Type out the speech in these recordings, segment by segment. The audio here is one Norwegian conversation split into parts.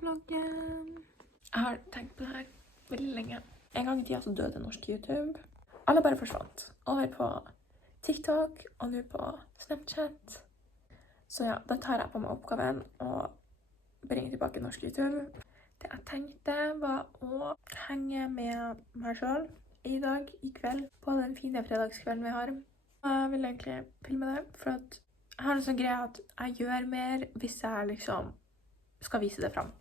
vloggen. Jeg har tenkt på det her veldig lenge. En gang i tiden så døde norsk YouTube. Alle bare forsvant. Over på TikTok og nå på Snapchat. Så ja, da tar jeg på meg oppgaven og bringe tilbake norsk YouTube. Det jeg tenkte var å henge med meg selv i dag, i kveld, på den fine fredagskvelden vi har. Jeg vil egentlig filme det, for at jeg har en sånn greie at jeg gjør mer hvis jeg liksom skal vise det frem.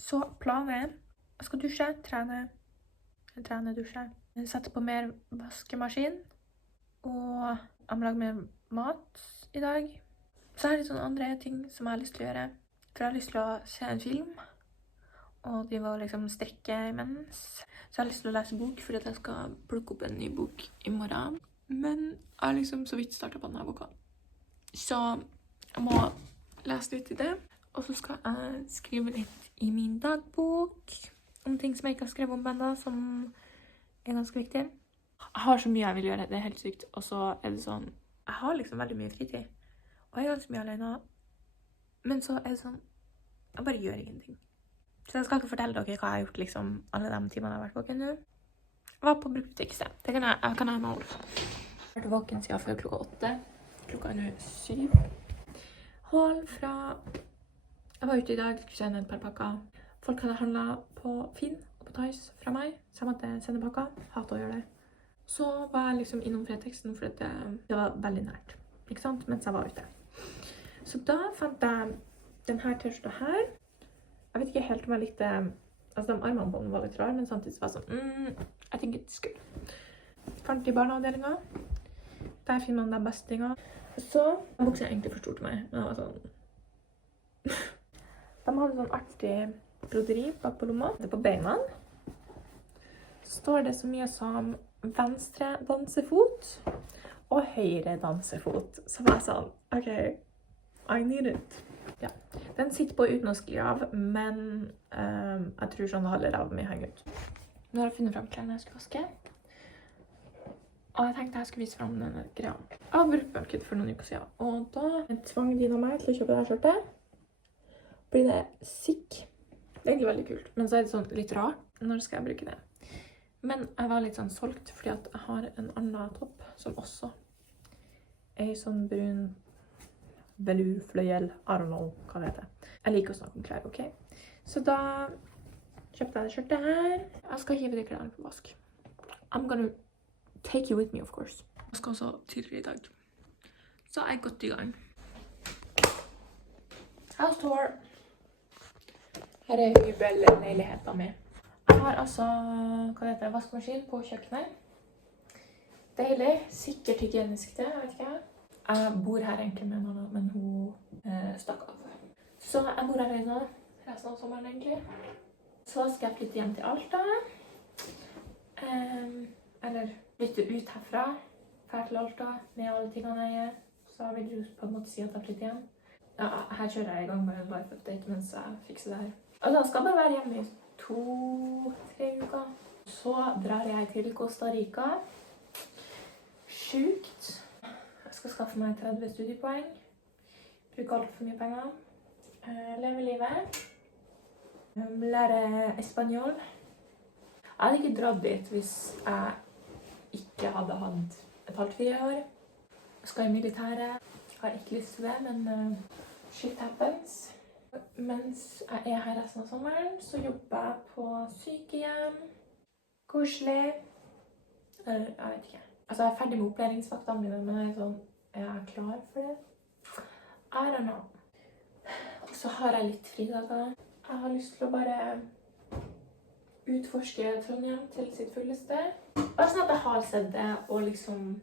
Så planen er, jeg skal dusje, trene, dusje, sette på mer vaskemaskin, og jeg må lage mer mat i dag. Så er det litt sånne andre ting som jeg har lyst til å gjøre. For jeg har lyst til å se en film, og de var liksom strekke imens. Så jeg har lyst til å lese bok, fordi jeg skal plukke opp en ny bok i morgen. Men jeg har liksom så vidt startet på denne boka. Så jeg må lese litt i det. Og så skal jeg skrive litt i min dagbok om ting som jeg ikke har skrevet om ennå, som er ganske viktig. Jeg har så mye jeg vil gjøre, det er helt sykt. Og så er det sånn, jeg har liksom veldig mye fritid. Og jeg er ganske mye alene. Men så er det sånn, jeg bare gjør ingenting. Så jeg skal ikke fortelle dere hva jeg har gjort liksom alle de timene jeg har vært våken nå. Jeg var på bruktbutikksted. Det kan jeg ha med Olf. Jeg har vært våken siden før klokka 8. Klokka er nå 7. Hold fra... Jeg var ute i dag, skulle sende et par pakker. Folk hadde handlet på Finn og på Tice fra meg, så jeg måtte sende pakker. Hater å gjøre det. Så var jeg liksom innom Fredteksten, for det var veldig nært, ikke sant, mens jeg var ute. Så da fant jeg denne t-skjorta her. Jeg vet ikke helt om jeg likte... Altså, de armene på den var litt rar, men samtidig var jeg sånn... I think it's good. Fant i barneavdelingen. Der finner man de beste tingene. Så... Den buksen er egentlig for stor til meg, men det var sånn... De hadde sånn artig broderi bak på lomma. Det er på beina. Så står det så mye som venstre dansefot og høyre dansefot. Så var jeg sånn, ok, I need it. Ja, den sitter på uten å skli av, men jeg tror sånn halve ræva mi henger ut. Nå har jeg funnet frem klærne jeg skulle vaske. Og jeg tenkte jeg skulle vise frem denne greia. Jeg har brukt marked for noen uker siden, og da tvang Dina meg til å kjøpe dette skjortet. Blir det sick. Det er egentlig veldig kult, men så er det sånn litt rart. Når skal jeg bruke det? Men jeg var litt sånn solgt, fordi at jeg har en annen topp, som også er i sånn brun velurfløyel, I don't know hva det heter. Jeg liker å snakke om klær, ok? Så da kjøpte jeg det skjortet her. Jeg skal hive de klærne på vask. I'm gonna take you with me, of course. Jeg skal også tidligere i dag. Så jeg er godt i gang. House tour. Her er hybelleiligheten min. Jeg har altså, hva heter det, vaskemaskin på kjøkkenet. Deilig, sikkert hygienisk det, jeg vet ikke. Jeg bor her egentlig med en annen, men hun stakk av. Så jeg bor alene resten av sommeren egentlig. Så skal jeg flytte hjem til Alta. Eller flytte ut herfra. Fær til Alta med alle tingene jeg gjør. Så vil du på en måte si at jeg flytter hjem. Ja, her kjører jeg i gang med en life update mens jeg fikser det her. Altså, jeg skal bare være hjemme i 2-3 uker. Så drar jeg til Costa Rica. Sjukt. Jeg skal skaffe meg 30 studiepoeng. Bruke alt for mye penger. Leve livet. Lære espanjol. Jeg hadde ikke dratt dit hvis jeg ikke hadde hatt et halvt 4 år. Jeg skal i militæret. Jeg har ikke lyst til det, men shit happens. Mens jeg er her resten av sommeren, så jobber jeg på sykehjem. Koselig. Eller, jeg vet ikke. Altså, jeg er ferdig med opplæringsvaktene mine, men jeg er sånn, er jeg klar for det? I don't know. Og så har jeg litt fridager. Jeg har lyst til å bare utforske Trondheim til sitt fulleste. Bare sånn at jeg har sett det, og liksom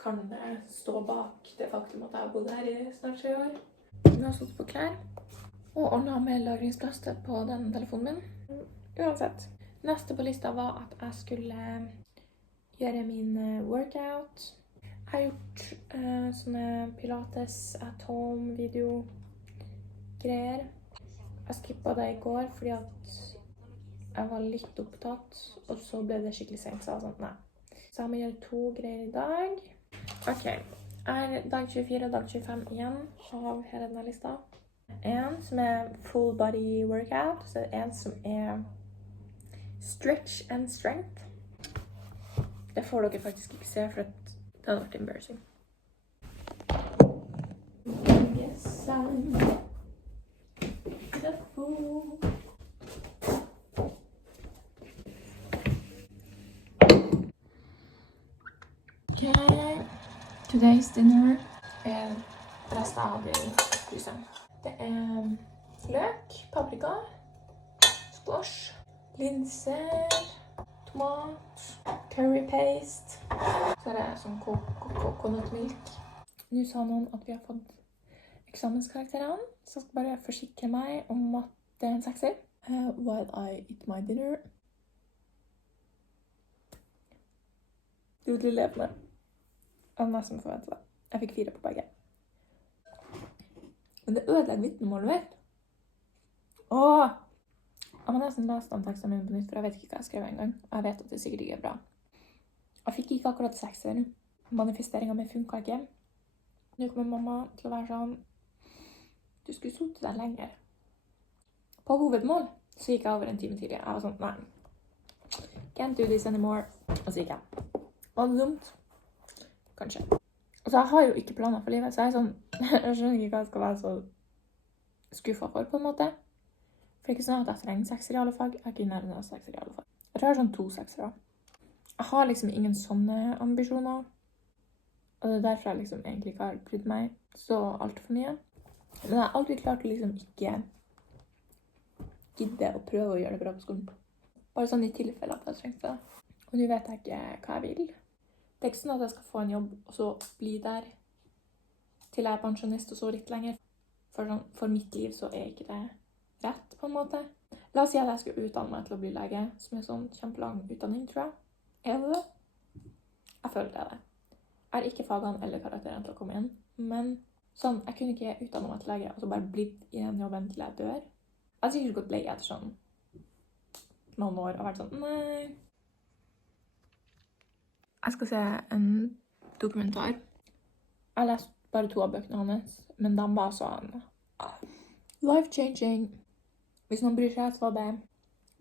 kan stå bak det faktum at jeg har bodd her i snart 3 år. Nå har jeg stått på klær, og ordnet med lagringsplass på den telefonen min. Uansett. Neste på lista var at jeg skulle gjøre min workout. Jeg har gjort sånne pilates at home video greier. Jeg skippet det i går fordi at jeg var litt opptatt, og så ble det skikkelig sent, så jeg var sånn, nei. Så jeg må gjøre 2 greier i dag. Ok, er dag 24 og dag 25 igjen av hele denne lista. En som full body workout, så en som stretch and strength. Det får dere faktisk ikke se, for det hadde vært embarrassing. Yes, I'm the fool. Okay, today's dinner resten av frysen. Det løk, paprika, squash, linser, tomat, curry paste. Så det sånn coconut milk. Nå sa noen at vi har fått eksamenskarakterene, så jeg skal bare forsikre meg om at det en 6-er. While I eat my dinner. Du vil leve med. Jeg hadde nesten forventet det. Jeg fikk 4 på begge. Men det ødelegger vitnemålet mitt. Åh! Jeg må nesten lese den teksten min på nytt, for jeg vet ikke hva jeg skrev en gang. Jeg vet at det sikkert ikke bra. Jeg fikk ikke akkurat 6-er. Manifesteringen min funket ikke. Nå kommer mamma til å være sånn, du skulle suttet der lenger. På hovedmål så gikk jeg over en time tidligere. Jeg var sånn, nei. Can't do this anymore. Og så gikk jeg. Var det dumt? Kanskje. Altså, jeg har jo ikke planer for livet, så jeg sånn, jeg skjønner ikke hva jeg skal være så skuffet for, på en måte. For det er ikke sånn at jeg trenger 6-er i alle fag. Jeg har ikke nærmere 6-er i alle fag. Jeg tror jeg har sånn 2 6-er. Jeg har liksom ingen sånne ambisjoner. Og det er derfor jeg liksom egentlig ikke har brydd meg så alt for mye. Men jeg har aldri klart å liksom ikke gidde å prøve å gjøre det bra på skolen. Bare sånn i tilfelle at jeg trengte det. Og nå vet jeg ikke hva jeg vil. Det er ikke sånn at jeg skal få en jobb og så bli der til jeg er pensjonist og så litt lenger. For mitt liv så er ikke det rett på en måte. La oss si at jeg skulle utdanne meg til å bli lege, som er sånn kjempelang utdanning, tror jeg. Er det det? Jeg føler det er det. Jeg har ikke fagene eller karakterene til å komme inn, men sånn, jeg kunne ikke utdanne meg til lege og så bare blitt i den jobben til jeg dør. Jeg hadde sikkert gått lei etter sånn noen år og vært sånn, nei. Jeg skal se en dokumentar. Jeg har lest bare 2 av bøkene hans, men de var sånn life-changing. Hvis noen bryr seg, så var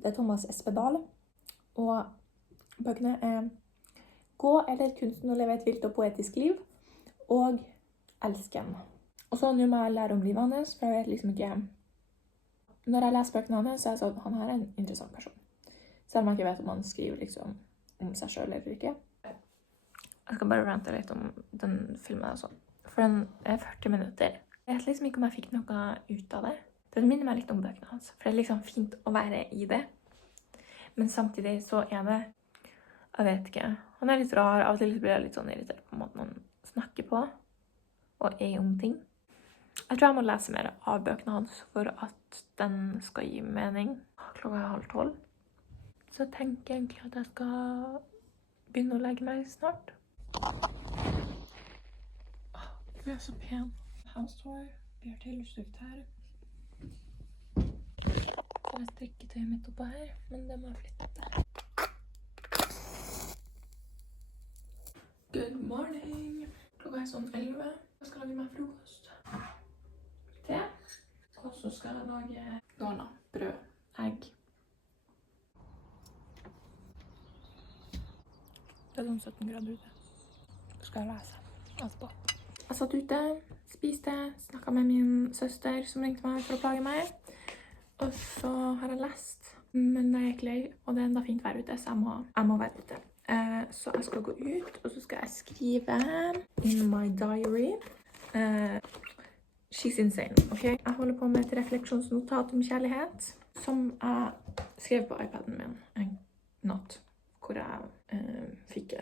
det Thomas Espedal. Og bøkene Gå eller kunsten å leve et vilt og poetisk liv, og Elsken. Og så nå må jeg lære om livet hans, for jeg vet liksom ikke. Når jeg leser bøkene hans, så er jeg sånn, han er en interessant person. Selv om jeg ikke vet om han skriver liksom om seg selv eller ikke. Jeg skal bare rante litt om den filmen og sånn. For den er 40 minutter. Jeg vet liksom ikke om jeg fikk noe ut av det. Det minner meg litt om bøkene hans, for det er liksom fint å være i det. Men samtidig så er det, jeg vet ikke, han er litt rar. Av og til blir jeg litt sånn irritert på måten han snakker på og er om ting. Jeg tror jeg må lese mer av bøkene hans for at den skal gi mening. Klokka er 11:30. Så jeg tenker egentlig at jeg skal begynne å legge meg snart. Du er så pen. Housewear. Vi har Taylor Swift her. Så jeg strikketøyet mitt oppå her, men det må jeg flytte. Good morning. Klokka er sånn 11. Jeg skal lage meg frokost. Te. Og så skal jeg lage noe brød, egg. Det er sånn 17 grader ute. Så skal jeg lese etterpå. Jeg satt ute, spiste, snakket med min søster som ringte meg for å plage meg. Og så har jeg lest, men jeg er ikke lei, og det er enda fint vær ute, så jeg må være ute. Så jeg skal gå ut, og så skal jeg skrive in my diary. She's insane, ok? Jeg holder på med et refleksjonsnotat om kjærlighet, som jeg skrev på iPaden min en natt, hvor jeg fikk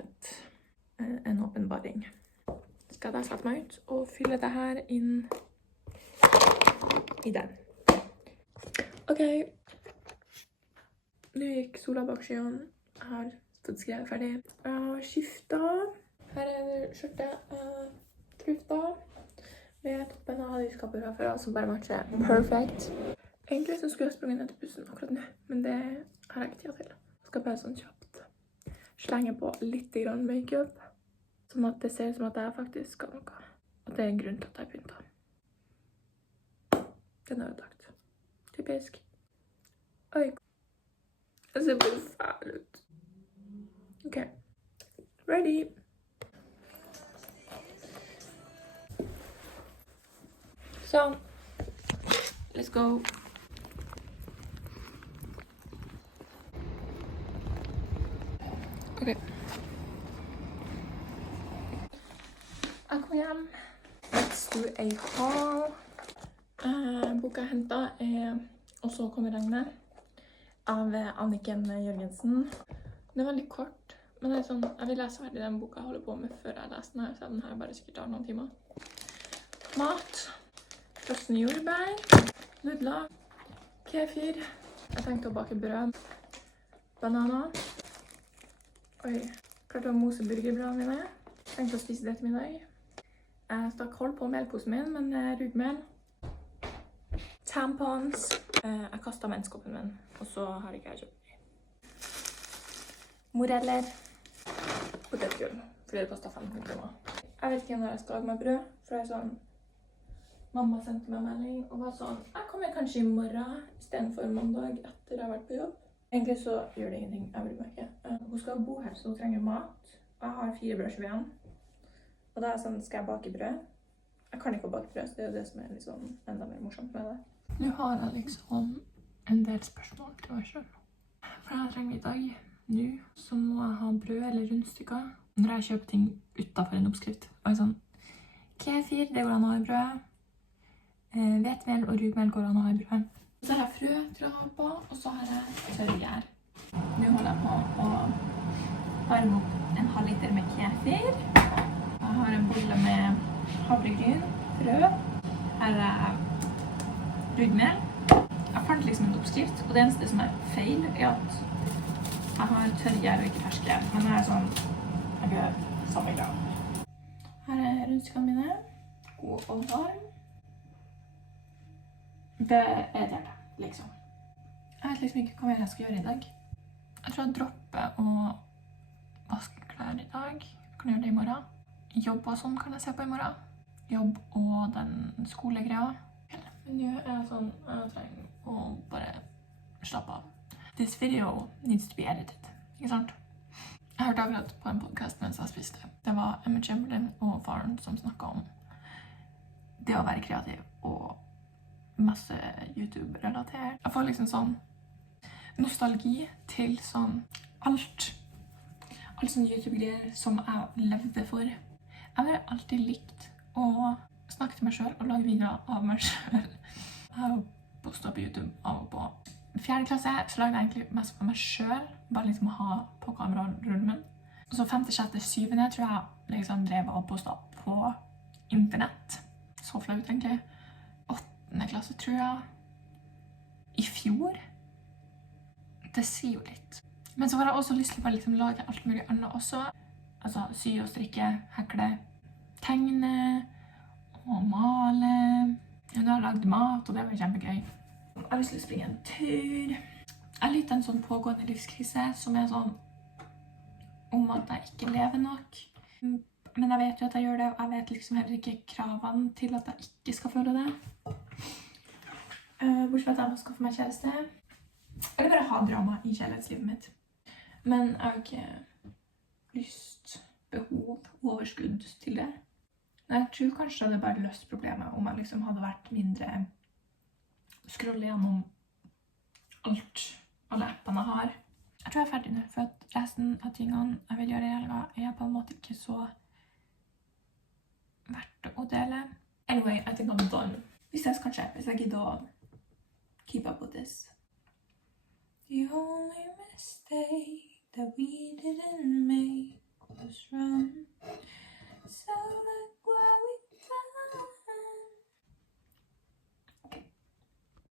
en åpenbaring. Skal jeg da sette meg ut og fylle det her inn i den. Ok. Nå gikk sola bak skyen. Jeg har fått skrevet ferdig. Jeg har skiftet. Her er det skjortet truftet med toppen av de skapet fra før, som bare matcher perfekt. Egentlig så skulle jeg sprunget ned til bussen akkurat nå, men det har jeg ikke tid til. Jeg skal bare sånn kjapt slenge på litt grann make-up, sånn at det ser ut som at jeg faktisk skal noe. Og det er en grunn til at jeg begynte. Den er ødelagt. Typisk. Oi. Det ser bare fæl ut. Ok. Ready. Sånn. Let's go. Ok. Jeg kom hjem. Let's do a haul. Boka jeg hentet er «Og så kommer regnet» av Anniken Jørgensen. Den er veldig kort, men det er sånn, jeg vil lese ferdig den boka jeg holder på med før jeg leser den her, så den her bare sikkert tar noen timer. Mat. Frosne jordbær. Nudler. Kefir. Jeg tenkte å bake brød. Bananer. Oi, klarte å mose burgerbrødene mine. Jeg tenkte å spise det til middag. Jeg stakk hold på melposen min, men rugmel. Tampons. Jeg kastet menskoppen min, og så har ikke jeg kjøpt. Moreller. Potetgull, fordi det kostet 15 kroner. Jeg vet ikke når jeg skal lage meg brød, for jeg er sånn... Mamma sendte meg en melding og var sånn, jeg kommer kanskje i morgen, i stedet for mandag etter jeg har vært på jobb. Egentlig så gjør det ingenting, jeg bryr meg ikke. Hun skal bo her, så hun trenger mat. Jeg har 4 brødskiver igjen. Og da er det sånn, skal jeg bake brød? Jeg kan ikke bake brød, så det er jo det som er liksom enda mer morsomt med det. Nå har jeg liksom en del spørsmål til meg selv. For jeg trenger i dag, nå, så må jeg ha brød eller rundstykker. Når jeg kjøper ting utenfor en oppskrift. Og jeg sånn, kefir, det går an å ha i brød. Hvetmel og rugmel går an å ha i brød. Så har jeg frø til å ha på, og så har jeg tørrgjær. Nå holder jeg på å varme opp en halv liter med kefir. Jeg har en bolle med havregryn, frø. Her er rugmel. Jeg fant liksom en oppskrift, og det eneste som er feil er at jeg har tørrgjær og ikke ferskgjær. Men det er sånn, jeg gjør samme grad. Her er rundstykkene mine. God og varm. Det er det, liksom. Jeg vet liksom ikke hva mer jeg skal gjøre i dag. Jeg tror jeg dropper å vaske klær i dag. Jeg kan gjøre det i morgen. Jobb og sånn kan jeg se på i morgen. Jobb og den skolegreia. Men nå er jeg sånn, jeg trenger å bare slappe av. This video needs to be edited, ikke sant? Jeg hørte akkurat på en podcast mens jeg spiste. Det var Emma Chamberlain og faren som snakket om det å være kreativ og masse YouTube-relatert. Jeg får liksom sånn nostalgi til sånn alt sånn YouTube-greier som jeg levde for. Jeg har alltid likt å snakke til meg selv og lage videoer av meg selv. Jeg har jo postet på YouTube av og på. I 4. klasse så lagde jeg egentlig mest for meg selv, bare liksom å ha på kamerarullen min. Og så 5., 6., 7. tror jeg liksom drev og postet på internett. Så flaut egentlig. 8. klasse, tror jeg, i fjor. Det sier jo litt. Men så har jeg også lyst til å bare liksom lage alt mulig annet også. Altså sy og strikke, hekle, tegne og male. Nå har jeg laget mat, og det var kjempegøy. Jeg har lyst til å springe en tur. Jeg er litt en sånn pågående livskrise, som er sånn om at jeg ikke lever nok. Men jeg vet jo at jeg gjør det, og jeg vet liksom heller ikke kravene til at jeg ikke skal føle det. Bortsett fra at jeg må skaffe meg kjæreste. Eller bare ha drama i kjærlighetslivet mitt. Men jeg har ikke lyst, behov, overskudd til det. Men jeg tror kanskje det bare løst problemet om jeg liksom hadde vært mindre scrolle gjennom alle appene jeg har. Jeg tror jeg er ferdig nå, for at resten av tingene jeg vil gjøre i helga er på en måte ikke så verdt å dele. Anyway, I think I'm done. Vi ses kanskje, hvis jeg gidder å keep up with this. The only mistake that we didn't make was run